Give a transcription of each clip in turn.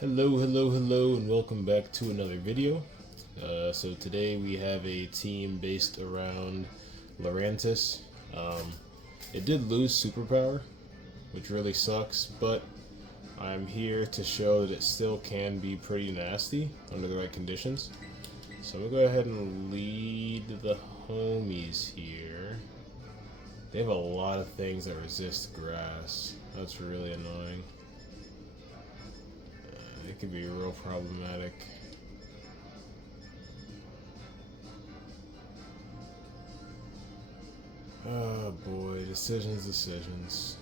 Hello, and welcome back to another video. So today we have a team based around Lurantis. It did lose superpower, which really sucks, but I'm here to show that it still can be pretty nasty under the right conditions. So I'm gonna go ahead and lead the homies here. They have a lot of things that resist grass. That's really annoying. It could be real problematic. Oh boy, decisions.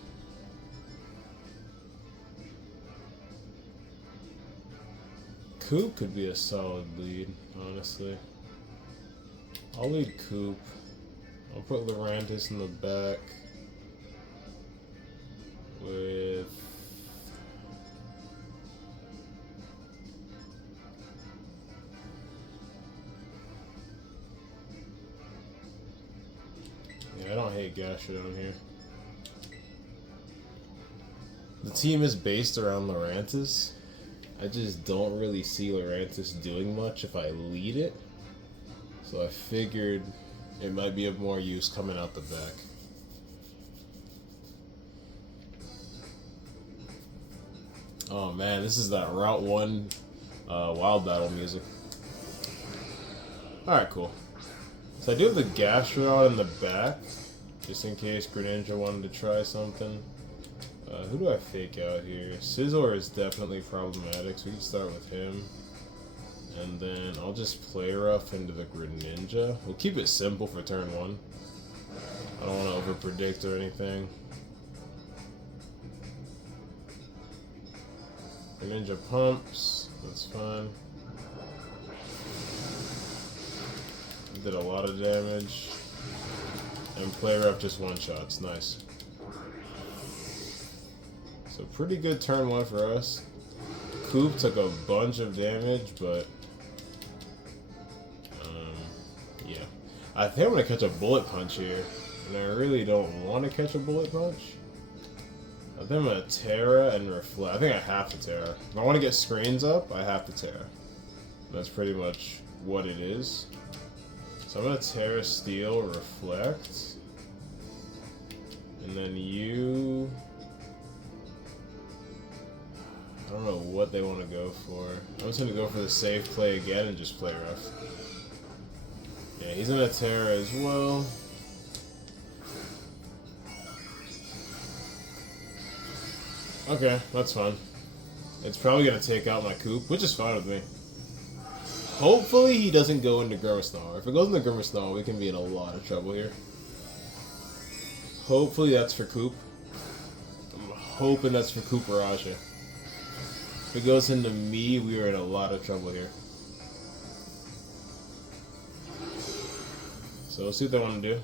Coop could be a solid lead, honestly. I'll lead Coop. I'll put Lurantis in the back with... I don't hate Gastrodon here. The team is based around Lurantis. I just don't really see Lurantis doing much if I lead it. So I figured it might be of more use coming out the back. Oh man, this is that Route 1 Wild Battle music. Alright, cool. So I do have the Gastrodon in the back, just in case Greninja wanted to try something. Who do I fake out here? Scizor is definitely problematic, so we can start with him. And then I'll just play rough into the Greninja. We'll keep it simple for turn 1. I don't want to over-predict or anything. Greninja pumps, that's fine. Did a lot of damage. And play rough just one-shots, nice. So pretty good turn 1 for us. Coop took a bunch of damage, but yeah. I think I'm gonna catch a bullet punch here, and I really don't want to catch a bullet punch. I think I'm gonna Terra and Reflect. I think I have to Terra. If I want to get screens up, I have to Terra. That's pretty much what it is. So I'm gonna Terra Steel, Reflect, and then you... I don't know what they want to go for. I'm just gonna go for the safe play again and just play rough. Yeah, he's gonna Terra as well. Okay, that's fine. It's probably gonna take out my Coop, which is fine with me. Hopefully he doesn't go into Grimace-Snarl. If it goes into Grimace-Snarl, we can be in a lot of trouble here. Hopefully that's for Coop. I'm hoping that's for Cooperaja. If it goes into me, we are in a lot of trouble here. So we'll see what they want to do.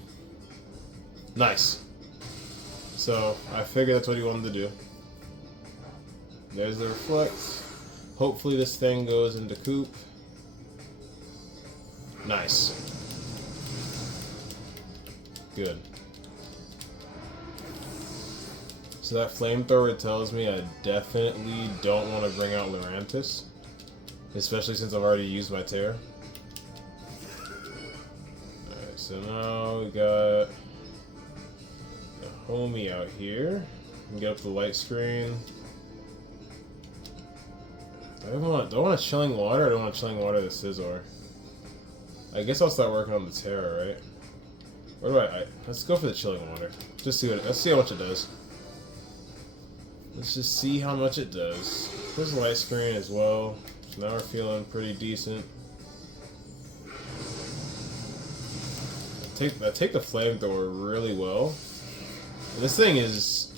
Nice. So I figured that's what he wanted to do. There's the Reflect. Hopefully this thing goes into Coop. Nice. Good. So that flamethrower tells me I definitely don't want to bring out Lurantis. Especially since I've already used my Terra. Alright, so now we got the homie out here. We can get up the light screen. Do I want a Chilling Water or do I want a Chilling Water the Scizor? I guess I'll start working on the Terra, right? Or do let's go for the Chilling Water. Just see let's see how much it does. Let's just see how much it does. There's a light screen as well. So now we're feeling pretty decent. I take the flamethrower really well. And this thing is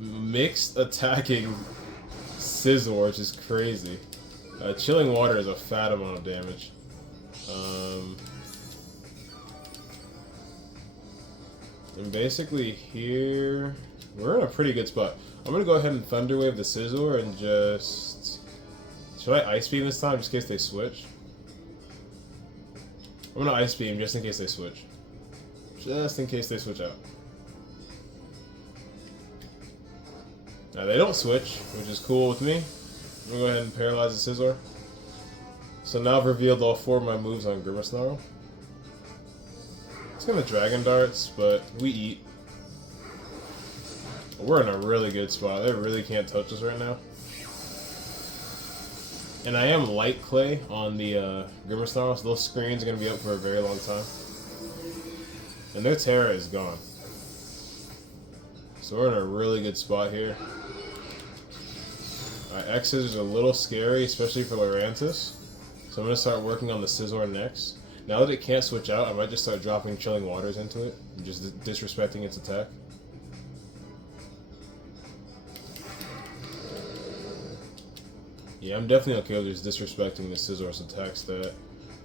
mixed attacking Scizor, which is crazy. Chilling Water is a fat amount of damage. And basically here, we're in a pretty good spot. I'm gonna go ahead and Thunder Wave the Scizor and just... Should I Ice Beam this time, just in case they switch? I'm gonna Ice Beam just in case they switch. Just in case they switch out. Now they don't switch, which is cool with me. I'm gonna go ahead and paralyze the Scizor. So now I've revealed all 4 of my moves on Grimace. It's gonna Dragon Darts, but we eat. We're in a really good spot. They really can't touch us right now. And I am Light Clay on the Grimace, so those screens are gonna be up for a very long time. And their Terra is gone. So we're in a really good spot here. Alright, X's is a little scary, especially for Lurantis. So I'm going to start working on the Scizor next. Now that it can't switch out, I might just start dropping Chilling Waters into it, and just disrespecting its attack. Yeah, I'm definitely okay with just disrespecting the Scizor's attack stat.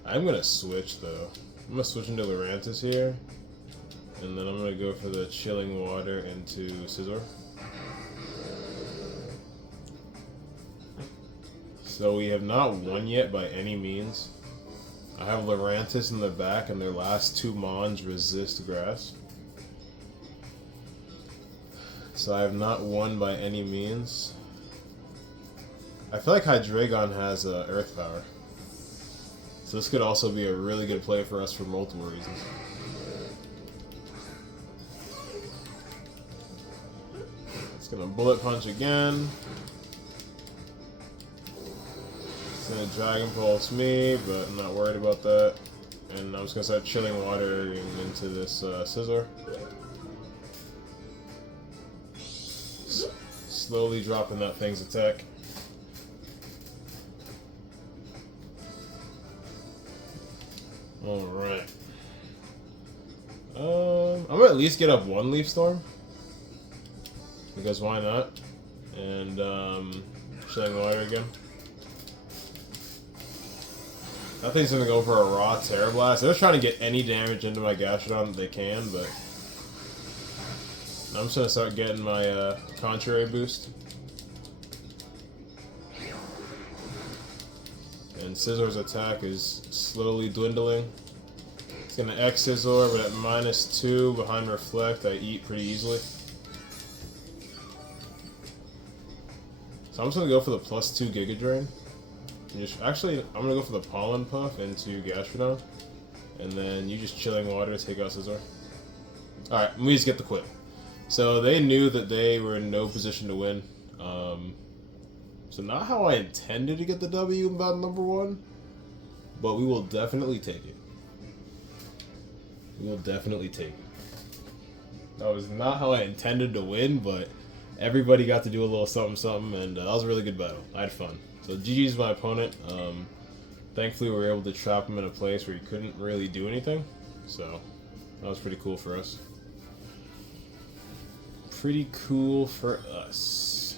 I'm going to switch, though. I'm going to switch into Lurantis here, and then I'm going to go for the Chilling Water into Scizor. So we have not won yet by any means. I have Lurantis in the back, and their last 2 Mons resist Grass. So I have not won by any means. I feel like Hydreigon has Earth Power. So this could also be a really good play for us for multiple reasons. It's gonna Bullet Punch again. It's gonna Dragon Pulse me, but I'm not worried about that. And I'm just gonna start Chilling Water into this Scizor. Slowly dropping that thing's attack. Alright. I'm gonna at least get up 1 Leaf Storm. Because why not? And Chilling Water again. That thing's gonna go for a raw Terra Blast. They're trying to get any damage into my Gastrodon that they can, but I'm just gonna start getting my Contrary boost. And Scizor's attack is slowly dwindling. It's gonna X Scizor, but at -2 behind Reflect, I eat pretty easily. So I'm just gonna go for the +2 Giga Drain. Actually, I'm gonna go for the Pollen Puff into Gastrodon, and then you just Chilling Water to take out Scizor. Alright, let me just get the quip. So they knew that they were in no position to win. So not how I intended to get the W in battle number 1, but we will definitely take it. We will definitely take it. That was not how I intended to win, but everybody got to do a little something something, and that was a really good battle. I had fun. So GG's my opponent. Thankfully we were able to trap him in a place where he couldn't really do anything. So that was pretty cool for us. Pretty cool for us.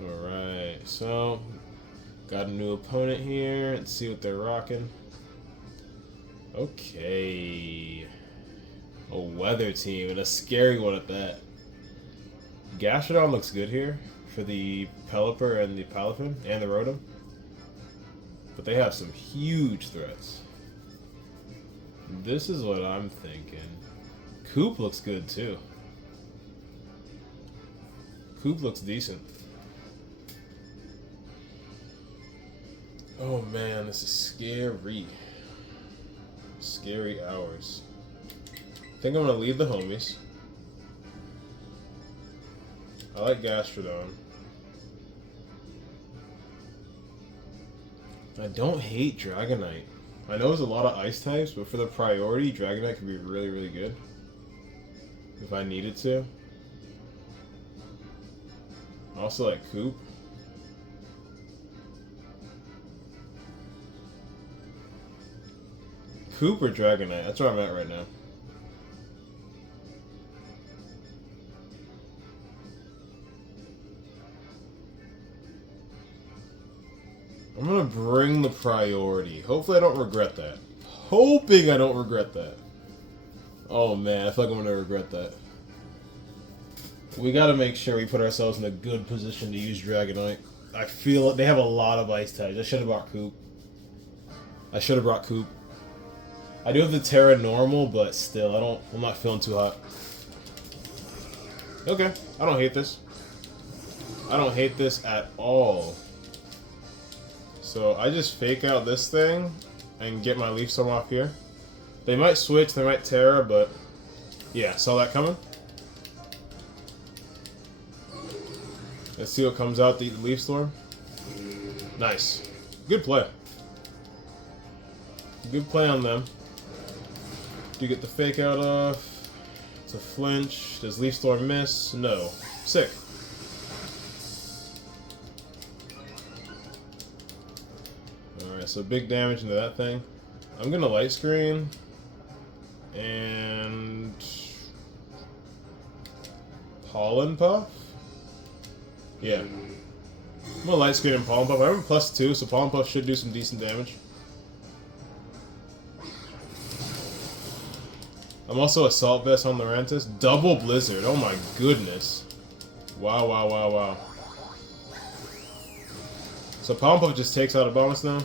Alright, so got a new opponent here. Let's see what they're rocking. Okay. A weather team, and a scary one at that. Gastrodon looks good here for the Pelipper and the Palafin and the Rotom. But they have some huge threats. This is what I'm thinking. Coop looks good too. Coop looks decent. Oh man, this is scary. Scary hours. I think I'm gonna leave the homies. I like Gastrodon. I don't hate Dragonite. I know there's a lot of ice types, but for the priority, Dragonite could be really, really good. If I needed to. I also like Coop. Coop or Dragonite? That's where I'm at right now. I'm gonna bring the priority. Hopefully I don't regret that. Hoping I don't regret that. Oh man, I feel like I'm gonna regret that. We gotta make sure we put ourselves in a good position to use Dragonite. I feel they have a lot of ice types. I should have brought Coop. I do have the Terra normal, but still, I'm not feeling too hot. Okay, I don't hate this. I don't hate this at all. So I just fake out this thing and get my Leaf Storm off here. They might switch, they might Terra, but yeah, saw that coming. Let's see what comes out the Leaf Storm. Nice. Good play. Good play on them. Do you get the fake out off? It's a flinch. Does Leaf Storm miss? No. Sick. Alright, so big damage into that thing. I'm gonna light screen. And Pollen Puff? Yeah. I'm gonna light screen and Pollen Puff. I have a +2, so Pollen Puff should do some decent damage. I'm also Assault Vest on Lurantis. Double Blizzard. Oh my goodness. Wow, wow, wow, wow. So Pollen Puff just takes out a bonus now.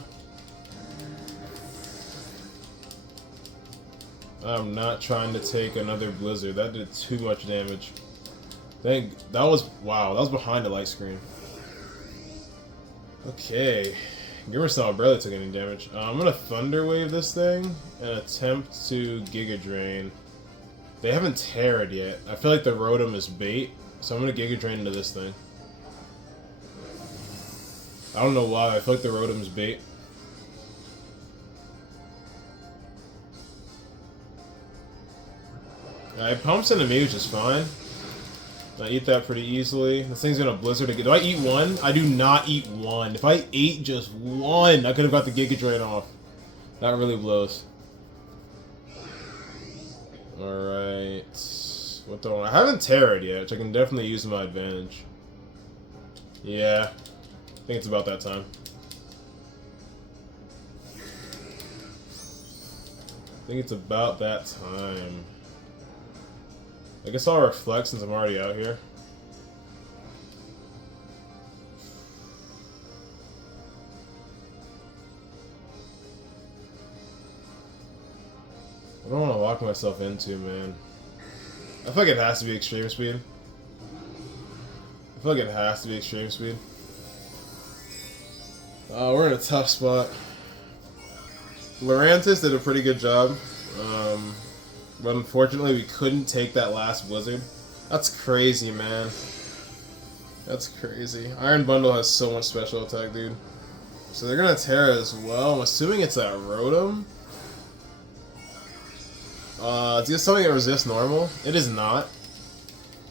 I'm not trying to take another Blizzard. That did too much damage. That was, wow, that was behind the light screen. Okay. Grimmsnarl barely took any damage. I'm gonna Thunder Wave this thing and attempt to Giga Drain. They haven't Terra'd yet. I feel like the Rotom is bait, so I'm gonna Giga Drain into this thing. I don't know why, I feel like the Rotom's bait. It pumps into me, which is fine. I eat that pretty easily. This thing's gonna Blizzard again. Do I eat one? I do not eat one. If I ate just one, I could have got the Giga Drain off. That really blows. Alright. What do I haven't Terra'd yet, which I can definitely use to my advantage. Yeah. I think it's about that time. I think it's about that time. I guess I'll Reflect since I'm already out here. I don't want to lock myself into, man. I feel like it has to be Extreme Speed. I feel like it has to be Extreme Speed. We're in a tough spot. Lurantis did a pretty good job. But unfortunately, we couldn't take that last Blizzard. That's crazy, man. That's crazy. Iron Bundle has so much special attack, dude. So they're gonna Terra as well. I'm assuming it's that Rotom. Is this something that resists normal? It is not.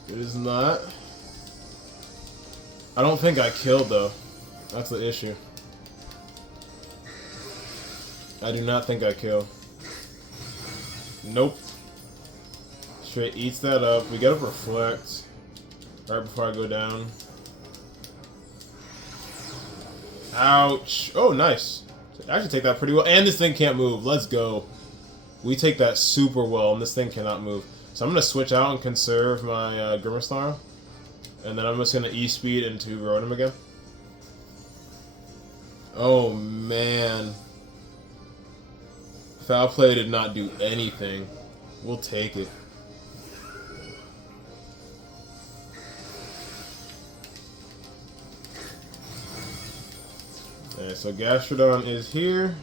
It is not. I don't think I killed, though. That's the issue. I do not think I kill. Nope. Straight eats that up. We get a Reflect right before I go down. Ouch. Oh, nice. I actually take that pretty well. And this thing can't move. Let's go. We take that super well, and this thing cannot move. So I'm going to switch out and conserve my Grimmsnarl. And then I'm just going to E-Speed into Rotom again. Oh, man. Foul Play did not do anything. We'll take it. Alright, so Gastrodon is here.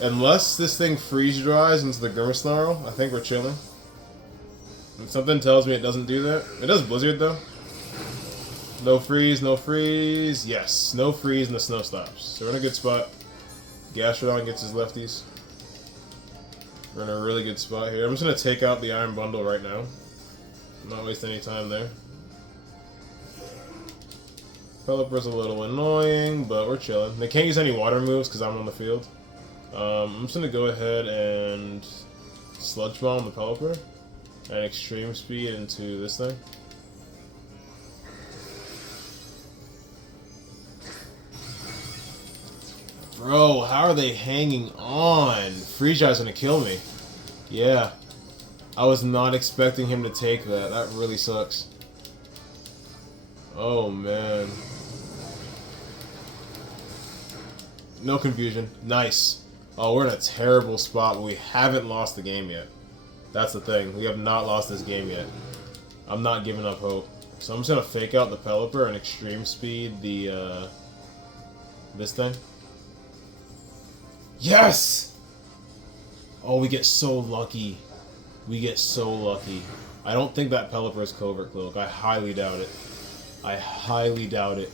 Unless this thing freeze dries into the Grimmsnarl, I think we're chilling. And something tells me it doesn't do that. It does Blizzard though. No freeze, no freeze. Yes, no freeze and the snow stops. So we're in a good spot. Gastrodon gets his lefties. We're in a really good spot here. I'm just going to take out the Iron Bundle right now. Not waste any time there. Pelipper's a little annoying, but we're chilling. They can't use any water moves because I'm on the field. I'm just going to go ahead and Sludge Bomb the Pelipper and Extreme Speed into this thing. Bro, how are they hanging on? Freeze Dry's going to kill me. Yeah. I was not expecting him to take that. That really sucks. Oh, man. No confusion. Nice. Oh, we're in a terrible spot, but we haven't lost the game yet. That's the thing. We have not lost this game yet. I'm not giving up hope. So I'm just going to fake out the Pelipper and Extreme Speed the This thing. Yes! Oh, we get so lucky. We get so lucky. I don't think that Pelipper is Covert Cloak. I highly doubt it. I highly doubt it.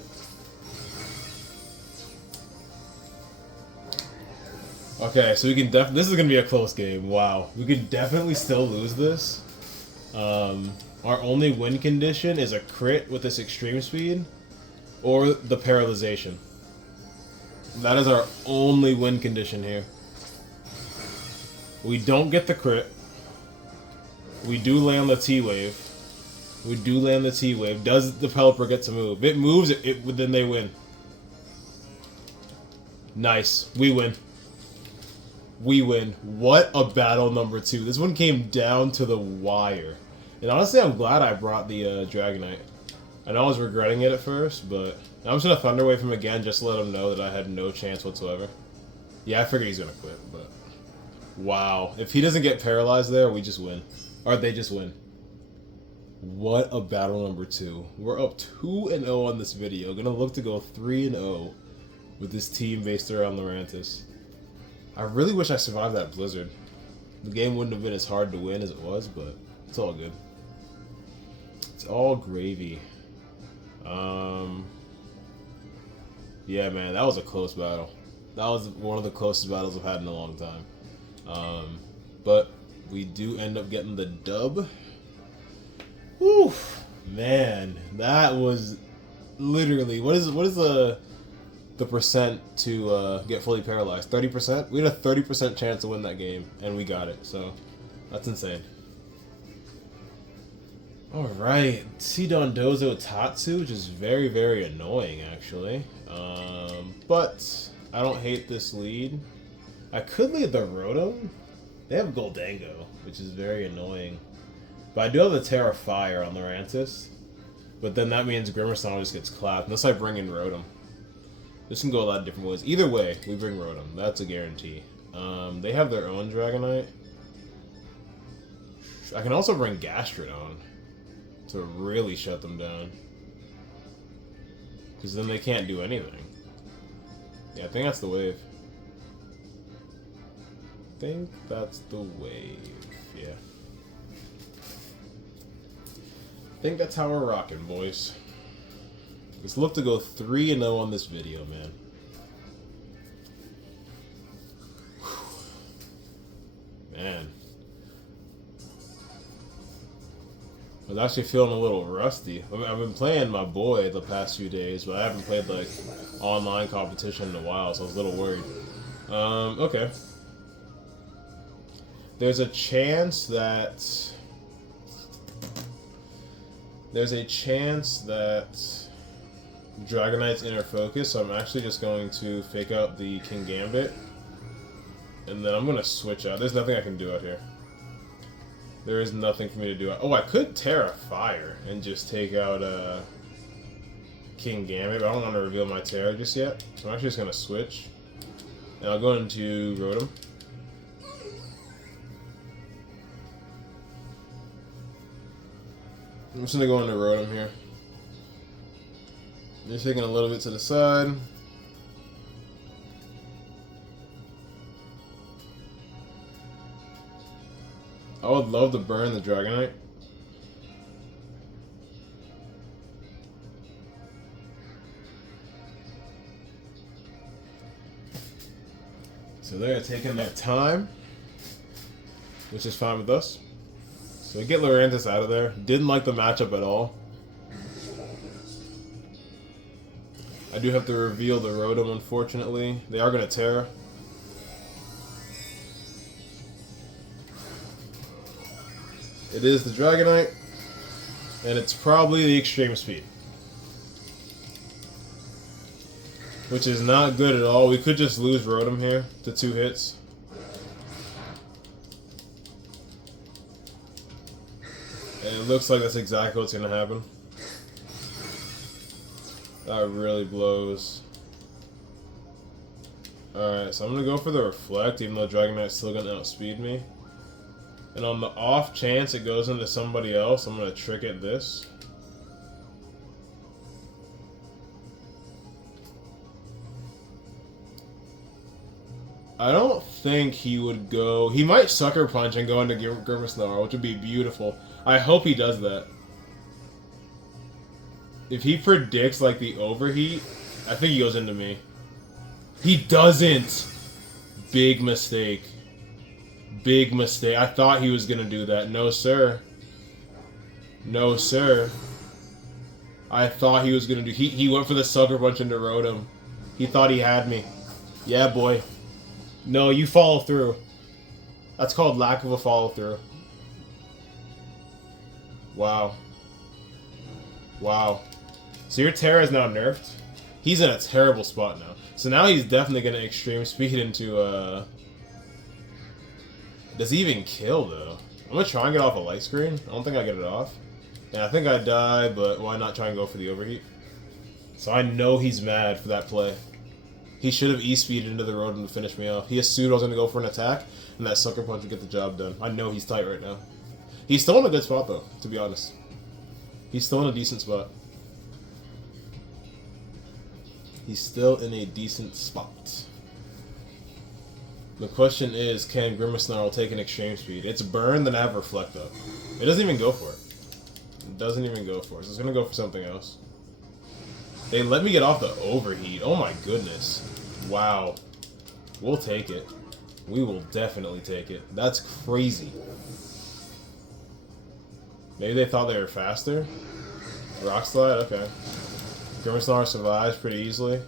Okay, so we can this is gonna be a close game. Wow, we could definitely still lose this. Our only win condition is a crit with this extreme speed, or the paralyzation. That is our only win condition here. We don't get the crit. We do land the T-Wave. We do land the T-Wave. Does the Pelipper get to move? If it moves, then they win. Nice. We win. We win. What a battle number 2. This one came down to the wire. And honestly, I'm glad I brought the Dragonite. I know I was regretting it at first, but I'm just going to Thunder Wave him again just to let him know that I had no chance whatsoever. Yeah, I figured he's going to quit, but... Wow. If he doesn't get paralyzed there, we just win. Or they just win. What a battle number 2. We're up 2-0 on this video. Gonna look to go 3-0 with this team based around Lurantis. I really wish I survived that blizzard. The game wouldn't have been as hard to win as it was, but it's all good. It's all gravy. Yeah, man, that was a close battle. That was one of the closest battles I've had in a long time. But we do end up getting the dub. Whew, man, that was literally what is the percent to get fully paralyzed? 30%? We had a 30% chance to win that game, and we got it. So that's insane. All right, Dondozo Tatsu, which is very, very annoying actually. But I don't hate this lead. I could lead the Rotom. They have Goldango, which is very annoying. But I do have the Terra Fire on Lurantis. But then that means Grimace just gets clapped, unless I bring in Rotom. This can go a lot of different ways. Either way, we bring Rotom. That's a guarantee. They have their own Dragonite. I can also bring Gastrodon to really shut them down. Because then they can't do anything. Yeah, I think that's the wave. I think that's the wave. Yeah. I think that's how we're rocking, boys. Let's look to go 3-0 on this video, man. Whew. Man. I was actually feeling a little rusty. I mean, I've been playing my boy the past few days, but I haven't played, like, online competition in a while, so I was a little worried. Okay. There's a chance that... Dragonite's inner focus, so I'm actually just going to fake out the King Gambit. And then I'm going to switch out. There's nothing I can do out here. There is nothing for me to do. Oh, I could Terra Fire and just take out King Gambit, but I don't want to reveal my Terra just yet. So I'm actually just going to switch. And I'll go into Rotom. I'm just going to go into Rotom here. Just taking a little bit to the side. I would love to burn the Dragonite. So they're taking their time, which is fine with us. So we get Lurantis out of there. Didn't like the matchup at all. I do have to reveal the Rotom, unfortunately. They are going to Terra. It is the Dragonite, and it's probably the Extreme Speed. Which is not good at all. We could just lose Rotom here to 2 hits. And it looks like that's exactly what's going to happen. That really blows. Alright, so I'm going to go for the Reflect, even though Dragonite's still going to outspeed me. And on the off chance it goes into somebody else, I'm going to trick it this. I don't think he would go... He might Sucker Punch and go into Grimace-Snarl, which would be beautiful. I hope he does that. If he predicts, like, the Overheat, I think he goes into me. He doesn't! Big mistake. Big mistake. I thought he was gonna do that. No, sir. No, sir. I thought he was gonna do... He went for the Sucker Punch into Rotom. He thought he had me. Yeah, boy. No, you follow through. That's called lack of a follow through. Wow. Wow. So your Terra is now nerfed? He's in a terrible spot now. So now he's definitely going to extreme speed into, Does he even kill, though? I'm going to try and get off a light screen. I don't think I get it off. And I think I die, but why not try and go for the overheat? So I know he's mad for that play. He should have E-speeded into the Rotom to finish me off. He assumed I was going to go for an attack, and that Sucker Punch would get the job done. I know he's tight right now. He's still in a good spot, though, to be honest. He's still in a decent spot. He's still in a decent spot. The question is, can Grimace-Snarl take an extreme speed? It's burn, then I have Reflect up. It doesn't even go for it. It doesn't even go for it. So it's going to go for something else. They let me get off the overheat. Oh my goodness. Wow. We'll take it. We will definitely take it. That's crazy. Maybe they thought they were faster? Rock Slide? Okay. Grimace-Snarl survives pretty easily.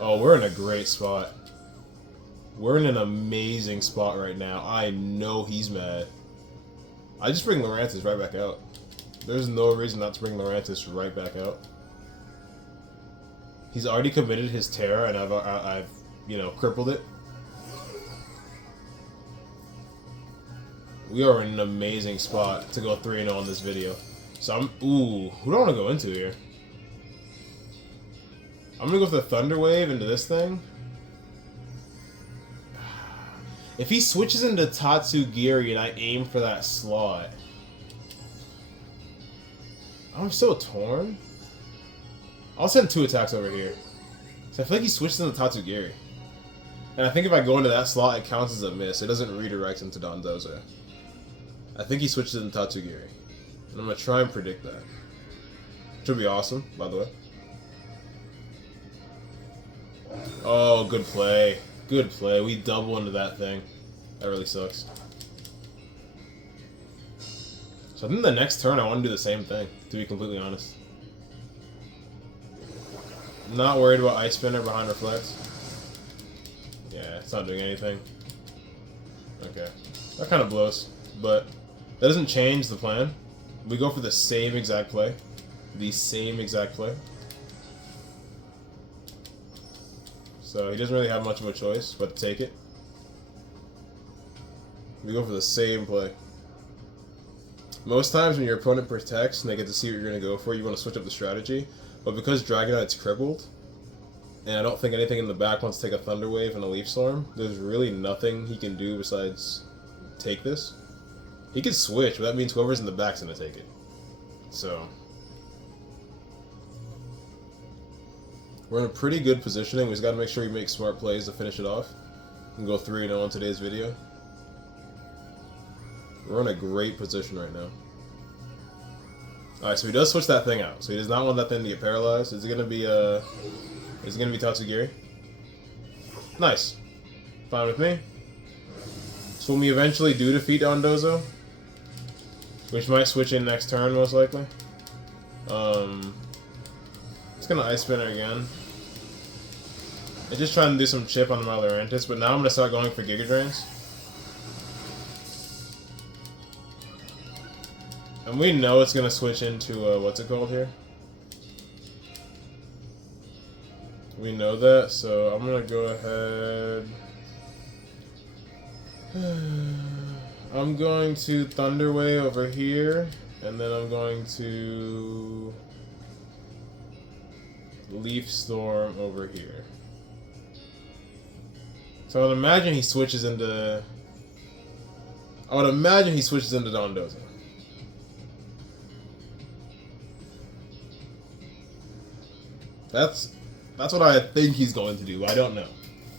Oh, we're in a great spot. We're in an amazing spot right now. I know he's mad. I just bring Lurantis right back out. There's no reason not to bring Lurantis right back out. He's already committed his Terra, and I've you know, crippled it. We are in an amazing spot to go 3-0 on this video. So ooh, who do I want to go into here? I'm gonna go for the Thunder Wave into this thing. If he switches into Tatsugiri and I aim for that slot, I'm so torn. I'll send 2 attacks over here. So I feel like he switches into Tatsugiri. And I think if I go into that slot, it counts as a miss. It doesn't redirect into Dondozo. I think he switches into Tatsugiri. And I'm going to try and predict that. Should be awesome, by the way. Oh, good play. Good play. We double into that thing. That really sucks. So I think the next turn I want to do the same thing, to be completely honest. I'm not worried about Ice Spinner behind Reflect. Yeah, it's not doing anything. Okay. That kind of blows, but that doesn't change the plan. We go for the same exact play. The same exact play. So he doesn't really have much of a choice but to take it. We go for the same play. Most times when your opponent protects and they get to see what you're going to go for, you want to switch up the strategy. But because Dragonite's crippled, and I don't think anything in the back wants to take a Thunder Wave and a Leaf Storm, there's really nothing he can do besides take this. He could switch, but that means whoever's in the back's going to take it. So we're in a pretty good positioning. We just got to make sure we make smart plays to finish it off and go 3-0 on today's video. We're in a great position right now. Alright, so he does switch that thing out. So he does not want that thing to get paralyzed. Is it gonna be Tatsugiri? Nice. Fine with me. So when we eventually do defeat Dondozo, which might switch in next turn most likely. It's gonna Ice Spinner again. I'm just trying to do some chip on my Lurantis, but now I'm gonna start going for Giga Drains. And we know it's going to switch into, what's it called here? We know that, so I'm going to go ahead. I'm going to Thunder Wave over here, and then I'm going to Leaf Storm over here. So I would imagine he switches into... Dondozo. That's what I think he's going to do. I don't know.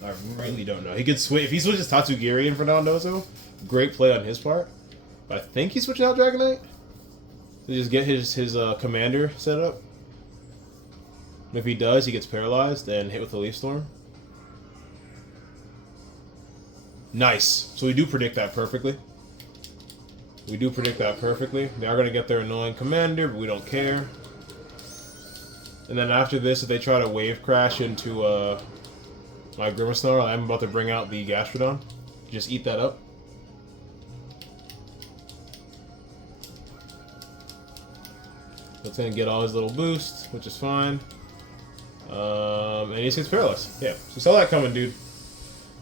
I really don't know. He could switch if he switches Tatsugiri in for Dondozo. Great play on his part. But I think he's switching out Dragonite to just get his commander set up. And if he does, he gets paralyzed and hit with the Leaf Storm. Nice. So we do predict that perfectly. We do predict that perfectly. They are going to get their annoying commander, but we don't care. And then after this, if they try to wave crash into my Grimmsnarl, I'm about to bring out the Gastrodon. Just eat that up. That's going to get all his little boosts, which is fine. And he just gets paralyzed. Yeah, so saw that coming, dude.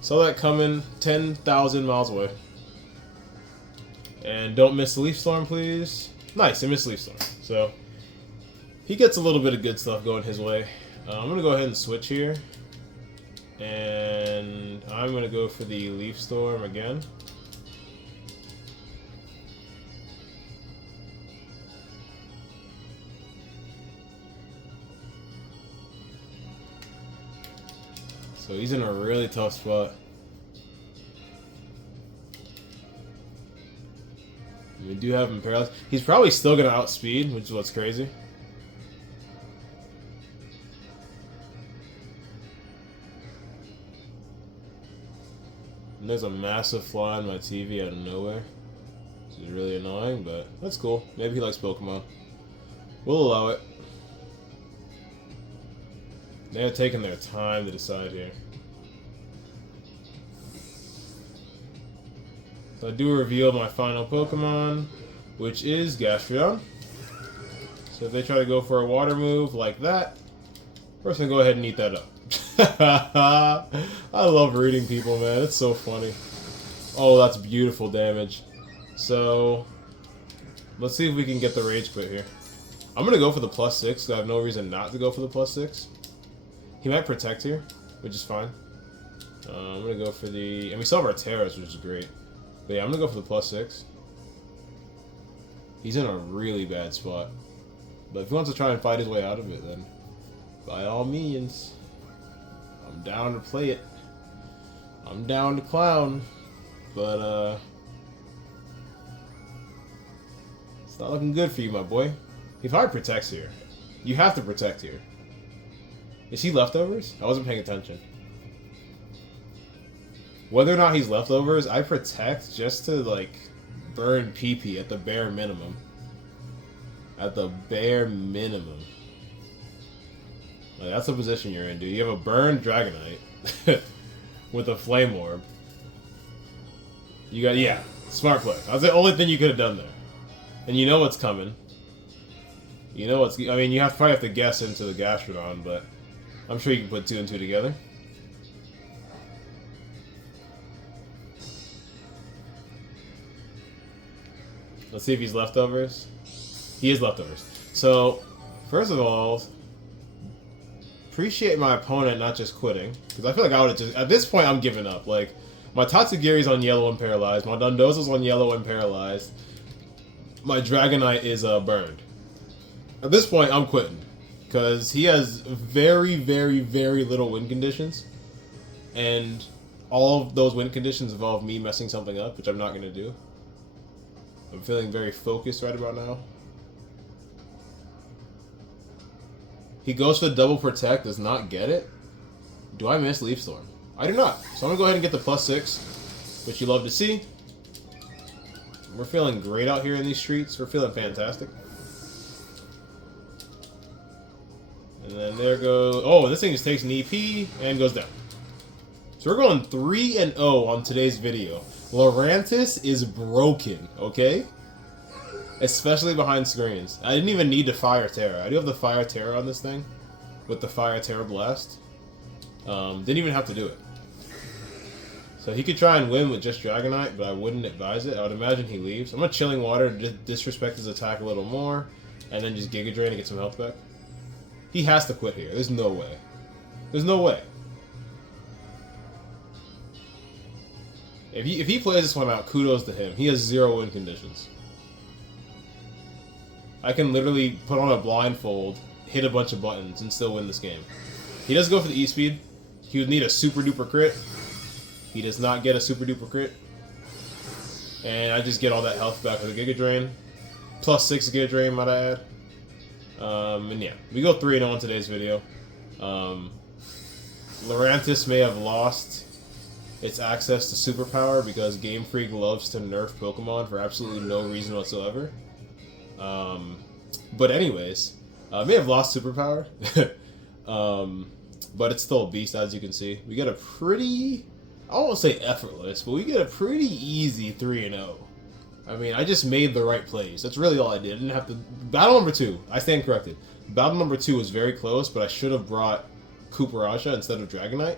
Saw that coming 10,000 miles away. And don't miss the Leaf Storm, please. Nice, I missed Leaf Storm. So, he gets a little bit of good stuff going his way. I'm going to go ahead and switch here. And I'm going to go for the Leaf Storm again. So he's in a really tough spot. We do have him paralyzed. He's probably still going to outspeed, which is what's crazy. And there's a massive fly on my TV out of nowhere. Which is really annoying, but that's cool. Maybe he likes Pokemon. We'll allow it. They have taken their time to decide here. So I do reveal my final Pokemon, which is Gastrodon. So if they try to go for a water move like that, we're just gonna go ahead and eat that up. I love reading people, man. It's so funny. Oh, that's beautiful damage. So let's see if we can get the Rage Quit here. I'm gonna go for the +6 because I have no reason not to go for the +6. He might protect here, which is fine. I'm gonna go for the, and we still have our Terras, which is great. But yeah, I'm gonna go for the +6. He's in a really bad spot. But if he wants to try and fight his way out of it, then by all means, I'm down to play it. I'm down to clown. But it's not looking good for you, my boy. He probably protects here. You have to protect here. Is he leftovers? I wasn't paying attention. Whether or not he's leftovers, I protect just to, like, burn PP at the bare minimum. At the bare minimum. Like, that's the position you're in, dude. You have a burned Dragonite with a Flame Orb. You got, yeah, smart play. That's the only thing you could have done there. And you know what's coming. You know what's, I mean, you probably have to guess into the Gastrodon, but I'm sure you can put 2 and 2 together. Let's see if he's leftovers. He is leftovers. So, first of all, appreciate my opponent not just quitting. Because I feel like I would have just, at this point, I'm giving up. Like, my Tatsugiri's on yellow and paralyzed. My Dondozo's on yellow and paralyzed. My Dragonite is burned. At this point, I'm quitting. Because he has very, very, very little win conditions. And all of those win conditions involve me messing something up, which I'm not going to do. I'm feeling very focused right about now. He goes for the double protect, does not get it. Do I miss Leaf Storm? I do not. So I'm going to go ahead and get the +6, which you love to see. We're feeling great out here in these streets. We're feeling fantastic. And then there goes... Oh, this thing just takes an EP and goes down. So we're going 3-0 on today's video. Lurantis is broken, okay? Especially behind screens. I didn't even need to Fire Terra. I do have the Fire Terra on this thing. With the Fire Terra Blast. Didn't even have to do it. So he could try and win with just Dragonite, but I wouldn't advise it. I would imagine he leaves. I'm going to Chilling Water to disrespect his attack a little more. And then just Giga Drain to get some health back. He has to quit here. There's no way. There's no way. If he plays this one out, kudos to him. He has 0 win conditions. I can literally put on a blindfold, hit a bunch of buttons, and still win this game. He does go for the E-Speed, he would need a super duper crit. He does not get a super duper crit. And I just get all that health back with a Giga Drain. Plus 6 Giga Drain, might I add. And yeah, we go 3-0 in today's video. Lurantis may have lost its access to superpower because Game Freak loves to nerf Pokemon for absolutely no reason whatsoever. But anyways, may have lost superpower. But it's still a beast, as you can see. We get a pretty, I won't say effortless, but we get a pretty easy 3-0. I mean, I just made the right plays. That's really all I did. I didn't have to... Battle number 2, I stand corrected. Battle number 2 was very close, but I should have brought Cooperasha instead of Dragonite,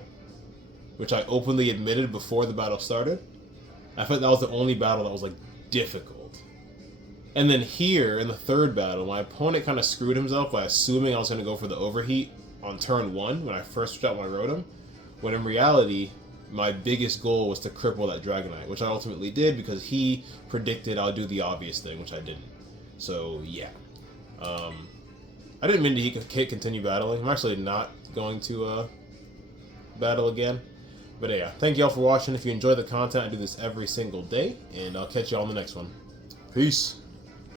which I openly admitted before the battle started. I thought that was the only battle that was, like, difficult. And then here, in the third battle, my opponent kind of screwed himself by assuming I was going to go for the overheat on turn 1 when I first switched out my Rotom, when in reality, my biggest goal was to cripple that Dragonite, which I ultimately did because he predicted I'll do the obvious thing, which I didn't. So, yeah. I didn't mean to continue battling. I'm actually not going to battle again. But yeah, thank y'all for watching. If you enjoy the content, I do this every single day, and I'll catch y'all on the next one. Peace.